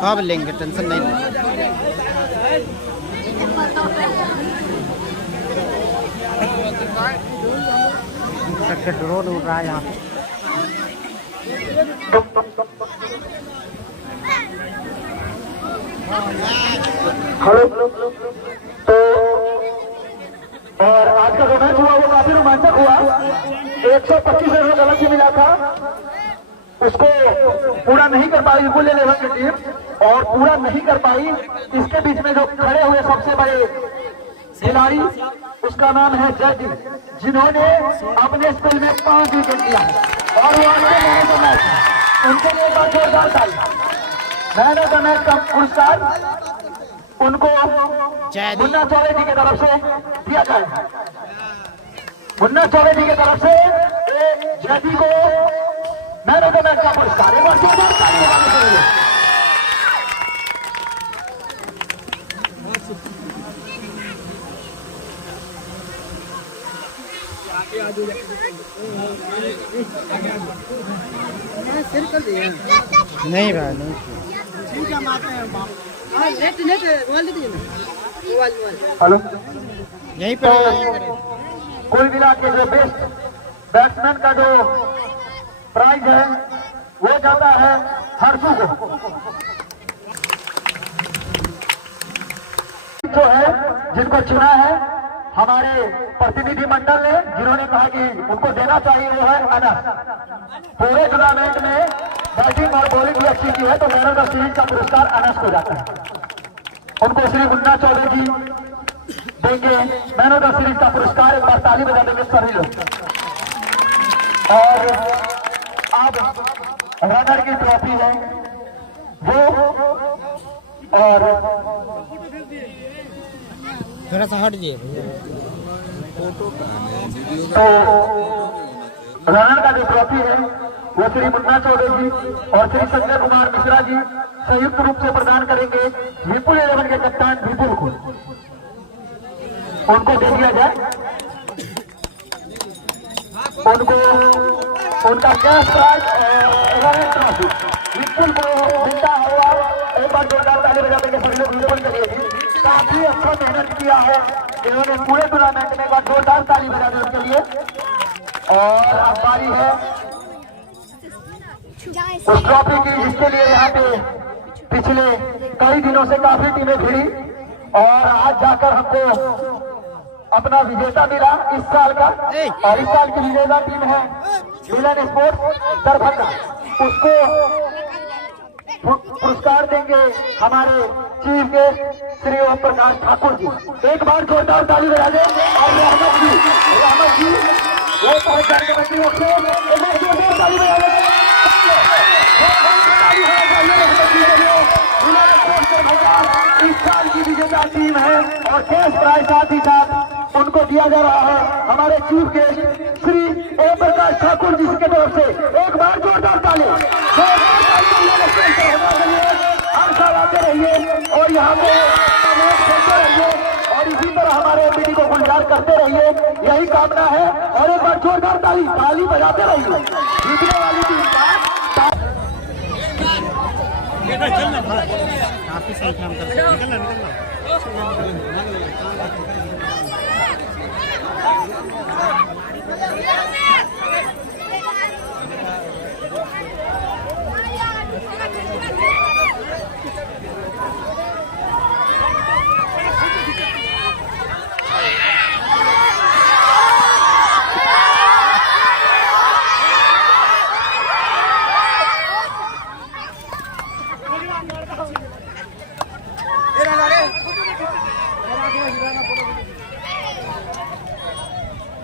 सब लेंगे, टेंशन नहीं। ड्रोन उड़ रहा है यहाँ पे। हेलो। तो और आज का जो मैच हुआ वो काफी रोमांचक हुआ। 125 रन गलत मिला था, उसको पूरा नहीं कर पाई विपुल इलेवन की टीम, और पूरा नहीं कर पाई। इसके बीच में जो खड़े हुए सबसे बड़े खिलाड़ी, उसका नाम है जयदीप, जिन्होंने अपने स्कूल में 5 विकेट लिया है और वो आज मैन ऑफ द मैच। उनके लिए एक जोरदार ताली। मैन ऑफ द मैच का पुरस्कार उनको मुन्ना चौबे जी की तरफ से दिया जाए। मुन्ना चौबे जी की तरफ से जयदीप को मैन ऑफ द मैच का पुरस्कार। एक बार जोरदार ताली बजाने के लिए। नहीं भाई नहीं। हेलो। यहीं पे कुल मिला के जो बेस्ट बैट्समैन का जो प्राइज है वो जाता है हर्षू को। जो है जिनको चुना है हमारे प्रतिनिधि मंडल ने, जिन्होंने कहा कि उनको देना चाहिए, वो है अनस। पूरे टूर्नामेंट में बैटिंग और बॉलिंग भी अच्छी की है, तो मैन ऑफ द सीरीज का पुरस्कार अनस को जाता है। उनको श्री मुन्ना चौबे जी देंगे मैन ऑफ द सीरीज का पुरस्कार। एक बार ताली बजा देंगे सभी लोग। और अब रनर की ट्रॉफी है वो, और थोड़ा सा हट जाइए। तो रनर का जो ट्रॉफी है वो श्री मुन्ना चौबे जी और श्री संजय कुमार मिश्रा जी संयुक्त रूप से प्रदान करेंगे विपुल इलेवन के कप्तान विपुल को। उनको दे दिया जाए, उनको उनका कैश प्राइज और ट्रॉफी विपुल को मिलता हुआ। एक बार जोरदार ताली बजा देंगे सभी लोग विपुल के लिए। काफी अच्छा मेहनत किया है इन्होंने पूरे टूर्नामेंट में। एक बार जोरदार ताली बजा दें उसके लिए। और अब बारी है उस ट्रॉफी की जिसके लिए यहाँ पे पिछले कई दिनों से काफी टीमें भिड़ी, और आज जाकर हमको अपना विजेता मिला इस साल का। और इस साल की विजेता टीम है मिलन स्पोर्ट्स दरभंगा। उसको पुरस्कार देंगे हमारे चीफ गेस्ट श्री ओम प्रकाश ठाकुर जी। एक बार जोरदार ताली बजा दें। और रहमत जी वो पहुंच जाएंगे मंडी से। एक बार जोरदार ताली बजा दें। इस साल की विजेता टीम है और कैश प्राइज साथ ही साथ उनको दिया जा रहा है हमारे चीफ गेस्ट श्री ओम प्रकाश ठाकुर जी की तरफ से। एक बार जोरदार ताली। हर साल आते रहिए और यहाँ पे खेलते रहिए और इसी तरह हमारे एमपीटी को गुलजार करते रहिए, यही कामना है। और एक बार जोरदार ताली ताली बजाते रहिए जीतने वाली टीम का। काफी सही काम कर रहे हैं। निकलना